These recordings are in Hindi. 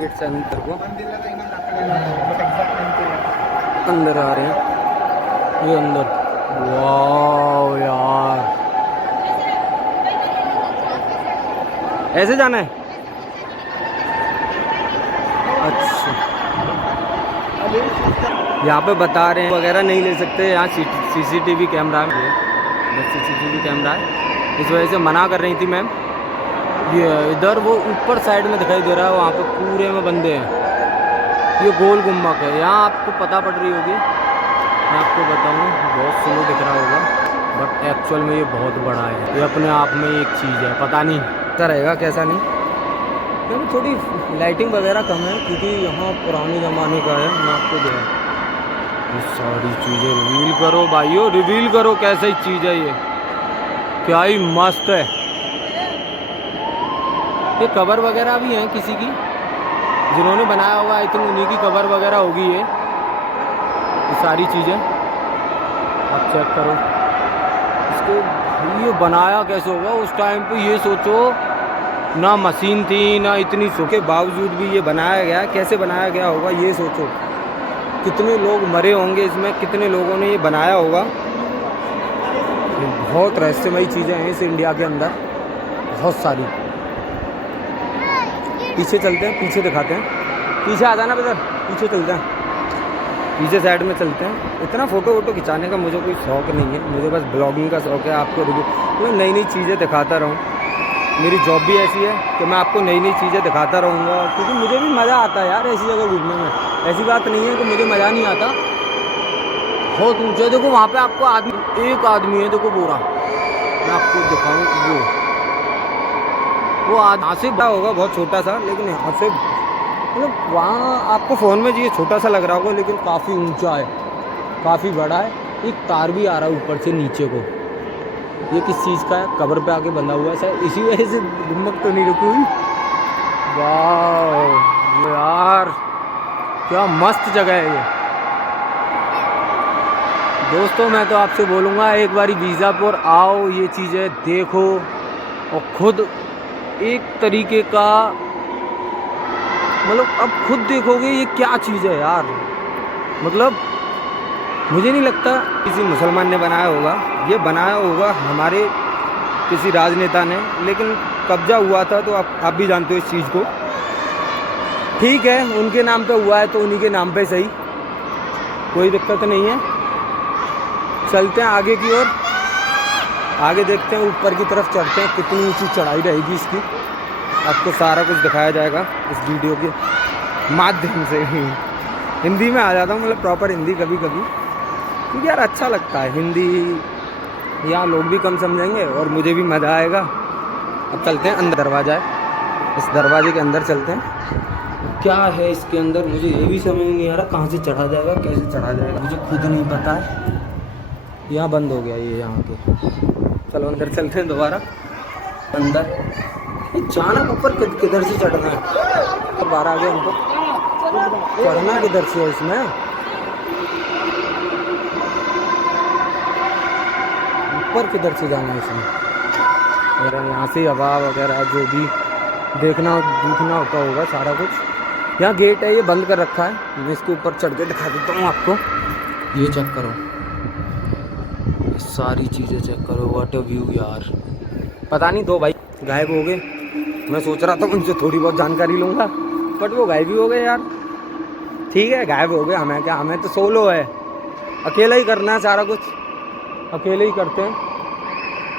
गेट से अंदर को अंदर आ रहे हैं। ये अंदर, वाह यार, ऐसे जाना है। अच्छा, यहाँ पे बता रहे हैं वगैरह नहीं ले सकते, यहाँ सीसीटीवी कैमरा है, सीसीटीवी कैमरा है, इस वजह से मना कर रही थी मैम। ये इधर वो ऊपर साइड में दिखाई दे रहा है, वहाँ पे पूरे में बंदे हैं। ये गोल गुम्बद है, यहाँ आपको पता पड़ रही होगी, मैं आपको बताऊँ, बहुत स्लो दिख रहा होगा, बट एक्चुअल में ये बहुत बड़ा है। ये अपने आप में एक चीज़ है, पता नहीं कैसा रहेगा कैसा नहीं। यहाँ थोड़ी लाइटिंग वगैरह कम है क्योंकि यहाँ पुराने ज़माने का है। मैं आपको दे ये सारी चीज़ें रिवील करो भाइयों, रिवील करो कैसी चीज़ है ये, क्या ही मस्त है। ये कवर वगैरह भी हैं किसी की, जिन्होंने बनाया होगा, आई थिंक उन्हीं की कवर वगैरह होगी ये सारी चीज़ें। आप चेक करो इसको, ये बनाया कैसे होगा उस टाइम पे, ये सोचो ना मशीन थी ना इतनी, सो के बावजूद भी ये बनाया गया, कैसे बनाया गया होगा ये सोचो। कितने लोग मरे होंगे इसमें, कितने लोगों ने ये बनाया होगा। बहुत रहस्यमयी चीज़ें हैं इस इंडिया के अंदर, बहुत सारी। पीछे चलते हैं, पीछे दिखाते हैं, पीछे आ जाना बेटा, पीछे चलते हैं, पीछे साइड में चलते हैं। इतना फ़ोटो वोटो खिंचाने का मुझे कोई शौक़ नहीं है, मुझे बस ब्लॉगिंग का शौक़ है, आपको मतलब नई नई चीज़ें दिखाता रहूँ। मेरी जॉब भी ऐसी है कि मैं आपको नई नई चीज़ें दिखाता रहूँगा, क्योंकि मुझे भी मज़ा आता है यार ऐसी जगह घूमने में। ऐसी बात नहीं है कि मुझे मज़ा नहीं आता। बहुत ऊँचे, देखो वहाँ पे आपको आदमी, एक आदमी है देखो बोरा, मैं आपको दिखाऊँ, वो यहाँ से बड़ा होगा, बहुत छोटा सा, लेकिन यहाँ से मतलब वहाँ आपको फ़ोन में ये छोटा सा लग रहा होगा, लेकिन काफ़ी ऊंचा है, काफ़ी बड़ा है। एक तार भी आ रहा है ऊपर से नीचे को, ये किस चीज़ का है, कवर पे आके बंधा हुआ है शायद, इसी वजह से गुम्बद तो नहीं रुकी हुई। वाह यार, क्या मस्त जगह है ये। दोस्तों मैं तो आपसे बोलूँगा एक बारी बीजापुर आओ, ये चीज़ें देखो और खुद एक तरीके का, मतलब अब खुद देखोगे ये क्या चीज़ है यार। मतलब मुझे नहीं लगता किसी मुसलमान ने बनाया होगा, ये बनाया होगा हमारे किसी राजनेता ने, लेकिन कब्जा हुआ था तो आप भी जानते हो इस चीज़ को। ठीक है, उनके नाम पे हुआ है तो उन्हीं के नाम पे सही, कोई दिक्कत नहीं है। चलते हैं आगे की ओर, आगे देखते हैं, ऊपर की तरफ चढ़ते हैं, कितनी ऊंची चढ़ाई रहेगी इसकी, आपको सारा कुछ दिखाया जाएगा इस वीडियो के माध्यम से। हिंदी में आ जाता हूँ, मतलब प्रॉपर हिंदी कभी कभी, क्योंकि यार अच्छा लगता है हिंदी, यहाँ लोग भी कम समझेंगे और मुझे भी मज़ा आएगा। अब चलते हैं अंदर, दरवाज़ा है, इस दरवाजे के अंदर चलते हैं। क्या है इसके अंदर मुझे ये भी समझ नहीं आ रहा, कहाँ से चढ़ा जाएगा, कैसे चढ़ा जाएगा, मुझे खुद नहीं पता है। यहाँ बंद हो गया ये यहाँ के, चलो अंदर चलते हैं दोबारा अंदर। जाना ऊपर किधर से चढ़ना है, तो बाहर आ गया हमको, चढ़ना किधर से है इसमें, ऊपर किधर से जाना है इसमें। मेरा यहाँ से हवा वगैरह जो भी देखना दिखना होता होगा सारा कुछ। यहाँ गेट है, ये बंद कर रखा है, मैं इसके ऊपर चढ़ के दिखा देता हूँ आपको। ये चेक करो, सारी चीज़ें चेक करो, व्हाट अ व्यू यार। पता नहीं दो भाई गायब हो गए, मैं सोच रहा था उनसे थोड़ी बहुत जानकारी लूँगा, बट वो गायब भी हो गए यार। ठीक है, गायब हो गए, हमें क्या, हमें तो सोलो है, अकेला ही करना है सारा कुछ, अकेले ही करते हैं।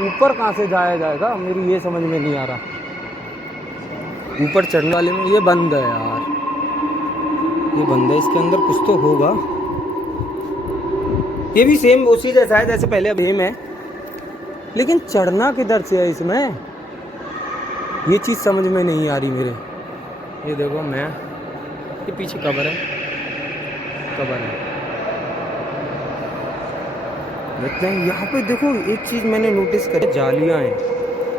ऊपर कहाँ से जाया जाएगा, मेरी ये समझ में नहीं आ रहा। ऊपर चढ़ने वाले में ये बंद है यार, ये बंद है, इसके अंदर कुछ तो होगा। ये भी सेम उसी जैसा है जैसे पहले अभी है, लेकिन चढ़ना किधर से है इसमें, ये चीज़ समझ में नहीं आ रही मेरे। ये देखो मैं, ये पीछे कवर है, कवर है, देखते हैं। यहाँ पे देखो एक चीज़ मैंने नोटिस करी, जालियाँ हैं।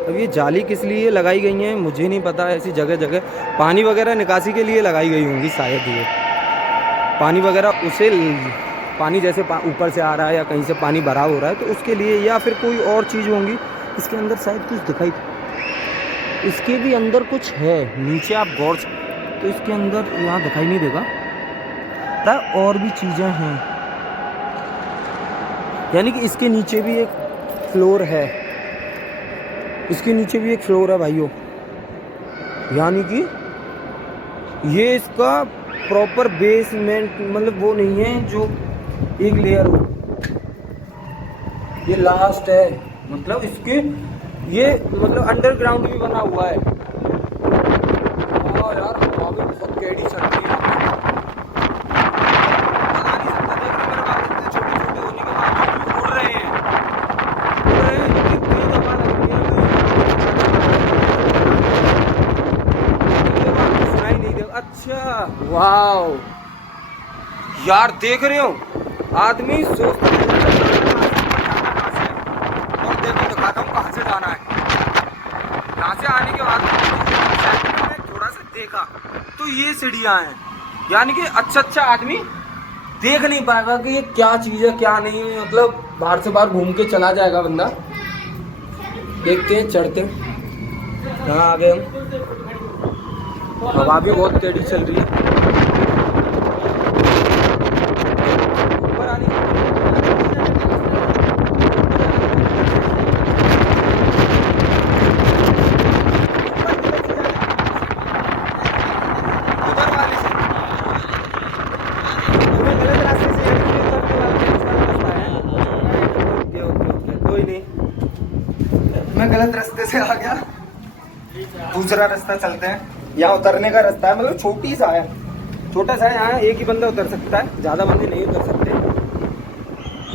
अब ये जाली किस लिए लगाई गई हैं मुझे नहीं पता, ऐसी जगह जगह पानी वगैरह निकासी के लिए लगाई गई होंगी शायद, ये पानी वगैरह उसे, पानी जैसे ऊपर से आ रहा है या कहीं से पानी भरा हो रहा है तो उसके लिए, या फिर कोई और चीज़ होंगी। इसके अंदर शायद कुछ दिखाई, इसके भी अंदर कुछ है, नीचे आप गौर तो इसके अंदर यहाँ दिखाई नहीं देगा, और भी चीज़ें हैं। यानी कि इसके नीचे भी एक फ्लोर है, इसके नीचे भी एक फ्लोर है भाइयों। यानी कि ये इसका प्रॉपर बेसमेंट, मतलब वो नहीं है जो एक लेयर हो, ये लास्ट है। मतलब इसके ये मतलब अंडरग्राउंड भी बना हुआ है। हाँ यार, हवा भी बहुत कैडी चल रही है। बता नहीं सकता, देख रहे मेरे बाल इतने छोटे छोटे होने के बाद भी उड़ रहे हैं, उड़ रहे हैं। कितनी हवा लग रही है, सुनाई नहीं दे। अच्छा वाओ यार, देख रहे हो आदमी सोचता है। और देखो दिखाता हूँ कहाँ से जाना है। यहाँ से आने के बाद मैंने थोड़ा सा देखा तो ये सीढ़ियाँ हैं। यानी कि अच्छा आदमी देख नहीं पाएगा कि ये क्या चीज़ है क्या नहीं है। मतलब बाहर से बाहर घूम के चला जाएगा बंदा। देखते हैं, चढ़ते हैं। यहाँ आ गए हम। हवा भी बहुत तेज चल रही है। मैं गलत रास्ते से आ गया, दूसरा रास्ता चलते हैं। यहाँ उतरने का रास्ता है, मतलब छोटी सा है, छोटा सा है। यहाँ एक ही बंदा उतर सकता है, ज़्यादा बंदे नहीं उतर सकते।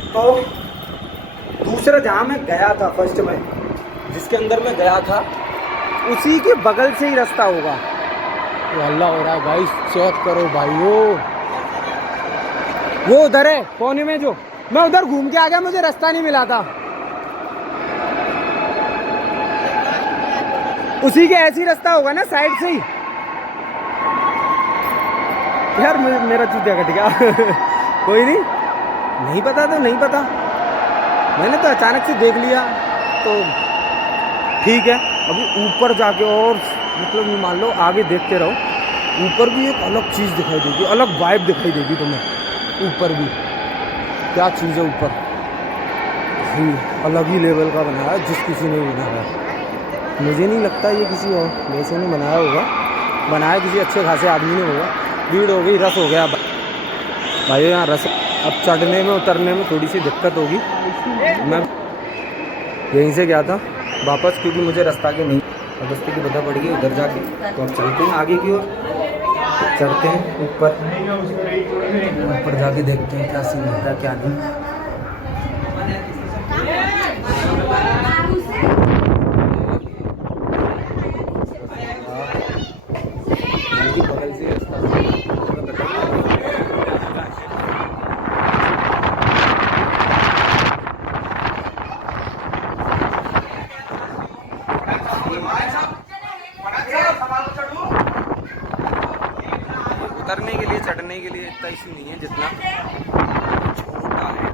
तो दूसरा जहाँ मैं गया था फर्स्ट में, जिसके अंदर मैं गया था, उसी के बगल से ही रास्ता होगा। तो अल्लाह हो रहा है भाई, चेक करो भाइयों। वो उधर है कोने में, जो मैं उधर घूम के आ गया, मुझे रास्ता नहीं मिला था। उसी के ऐसी रास्ता होगा ना, साइड से ही। यार मेरा चूतिया कट गया। कोई नहीं पता तो नहीं पता, मैंने तो अचानक से देख लिया तो ठीक है। अभी ऊपर जाके और मतलब मान लो आगे देखते रहो, ऊपर भी एक अलग चीज़ दिखाई देगी, अलग वाइब दिखाई देगी तुम्हें। ऊपर भी क्या चीज़ है ऊपर भाई, अलग ही लेवल का बनाया है, जिस किसी ने बनाया है। मुझे नहीं लगता ये किसी और वैसे नहीं बनाया होगा, बनाया किसी अच्छे खासे आदमी ने होगा। भीड़ हो गई, रस हो गया भाई यहाँ रस। अब चढ़ने में उतरने में थोड़ी सी दिक्कत होगी। मैं यहीं से गया था वापस, क्योंकि मुझे रास्ता के नहीं रास्ते की पता पड़ गई उधर जाके। तो अब चलते हैं आगे की ओर, चढ़ते हैं ऊपर जाके देखते हैं क्या सीन होता है क्या नहीं। बगल से उतरने के लिए चढ़ने के लिए इतना इशू नहीं है, जितना छोटा है।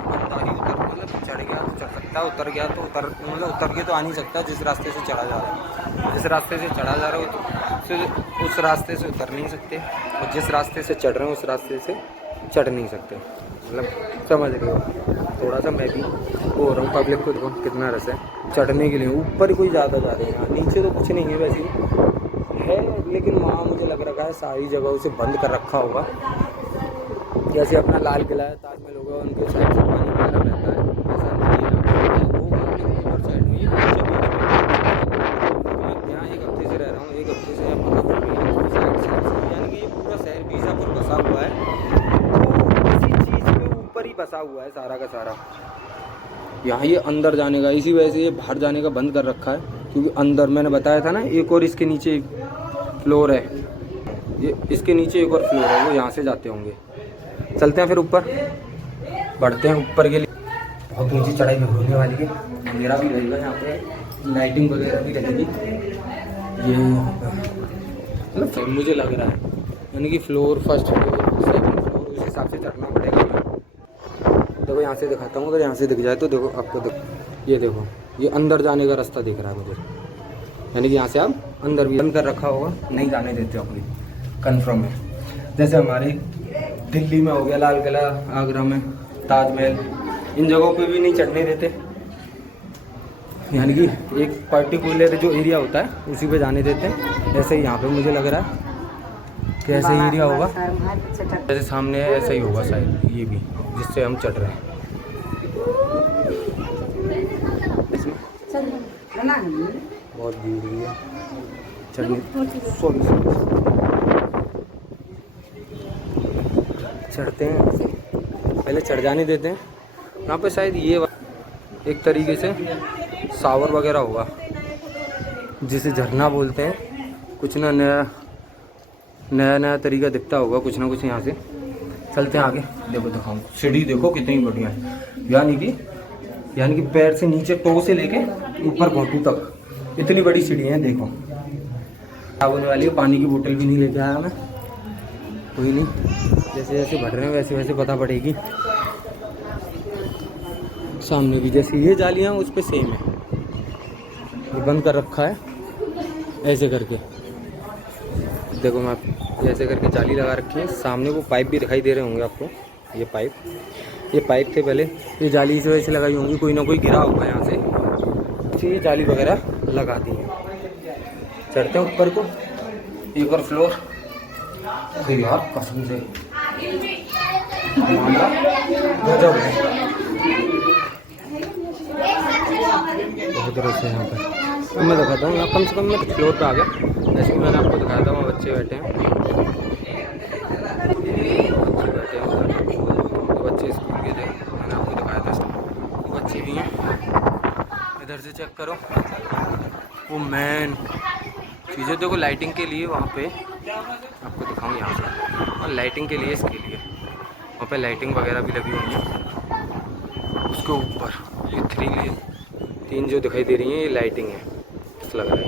बंदा ही उतर मतलब चढ़ गया तो चढ़ सकता है, उतर गया तो उतर के तो आ नहीं सकता। जिस रास्ते से चढ़ा जा रहा है, जिस रास्ते से चढ़ा जा रहा है तो उस रास्ते से उतर नहीं सकते, और जिस रास्ते से चढ़ रहे हैं उस रास्ते से चढ़ नहीं सकते। मतलब समझ रहे हो। थोड़ा सा मैं भी वो हो रहा हूँ, पब्लिक को देखो कितना रस है चढ़ने के लिए। ऊपर कोई ज़्यादा जा रहे हैं, नीचे तो कुछ नहीं है वैसे है, लेकिन वहाँ मुझे लग रहा है सारी जगहों से बंद कर रखा होगा। जैसे अपना लाल किला है, ताजमहल होगा, उनके साइड से पानी वगैरह बहता है, ऐसा नहीं है। ऊपर साइड में यहाँ एक हफ्ते से रह रहा हूँ, एक हफ्ते से साइड से, यानी कि ये पूरा शहर बीजापुर बसा हुआ है, तो इसी चीज़ के ऊपर ही बसा हुआ है सारा का सारा। यहाँ ये अंदर जाने का, इसी वजह से ये बाहर जाने का बंद कर रखा है, क्योंकि अंदर मैंने बताया था ना एक और इसके नीचे फ्लोर है, ये इसके नीचे एक और फ्लोर है, वो यहाँ से जाते होंगे। चलते हैं फिर ऊपर, बढ़ते हैं ऊपर के लिए। बहुत ऊंची चढ़ाई होने वाली है, अंधेरा भी रहेगा यहाँ पे, लाइटिंग वगैरह भी रहेगी। ये यहाँ पर मतलब मुझे लग रहा है, यानी कि floor first floor second floor उस हिसाब से चढ़ना पड़ेगा। देखो यहाँ से दिखाता हूँ, अगर यहाँ से दिख जाए तो देखो आपको, देखो ये देखो, ये अंदर जाने का रास्ता दिख रहा है मुझे। यानी कि यहाँ से आप अंदर भी बंद कर रखा होगा, नहीं जाने देते हो कोई, कन्फर्म है। जैसे हमारे दिल्ली में हो गया लाल किला, आगरा में ताजमहल, इन जगहों पे भी नहीं चढ़ने देते। यानी कि एक पर्टिकुलर जो एरिया होता है उसी पे जाने देते हैं। ऐसे ही यहाँ पे मुझे लग रहा है कि ऐसा ही एरिया होगा, जैसे सामने है ऐसा ही होगा शायद ये भी, जिससे हम चढ़ रहे हैं। बहुत भीड़ हुई है चढ़ने, चढ़ते हैं, पहले चढ़ जाने देते हैं। यहाँ पे शायद ये एक तरीके से शावर वगैरह होगा, जिसे झरना बोलते हैं। कुछ ना नया तरीका दिखता होगा कुछ ना कुछ। यहाँ से चलते हैं आगे, देखो दिखाऊँ, सीढ़ी देखो कितनी बढ़िया है। यानी कि पैर से नीचे, टो से लेके ऊपर घोटू तक इतनी बड़ी सीढ़ी है। देखो खराब होने वाली है, पानी की बोतल भी नहीं लेके आया मैं, कोई नहीं, जैसे जैसे बढ़ रहे हैं वैसे वैसे पता पड़ेगी। सामने भी जैसे ये जालियाँ उस पर सेम है, ये बंद कर रखा है ऐसे करके। देखो मैं ऐसे करके जाली लगा रखी है। सामने वो पाइप भी दिखाई दे रहे होंगे आपको, ये पाइप थे पहले, ये जाली इस वजह से लगाई होंगी, कोई ना कोई गिरा होगा यहाँ से, ये जाली वगैरह लगा दी है। चढ़ते हैं ऊपर को, एक और फ्लोर। अरे यार कसम से गजब है, बहुत रश है यहाँ पर। तो मैं दिखाता हूँ, कम से कम मैं फ्लोर पे आ गया। जैसे कि मैंने आपको दिखाया था, वहाँ बच्चे बैठे हैं, बच्चे स्कूल के थे, मैंने आपको दिखाया था। बच्चे भी हैं, इधर से चेक करो, वो मेन चीज़ें देखो लाइटिंग के लिए। वहाँ पे आपको दिखाऊँ, यहाँ पे और लाइटिंग के लिए, इसके लिए वहाँ पे लाइटिंग वगैरह भी लगी हुई है। उसके ऊपर ये 3 जो दिखाई दे रही है, ये लाइटिंग है, लग रहा है।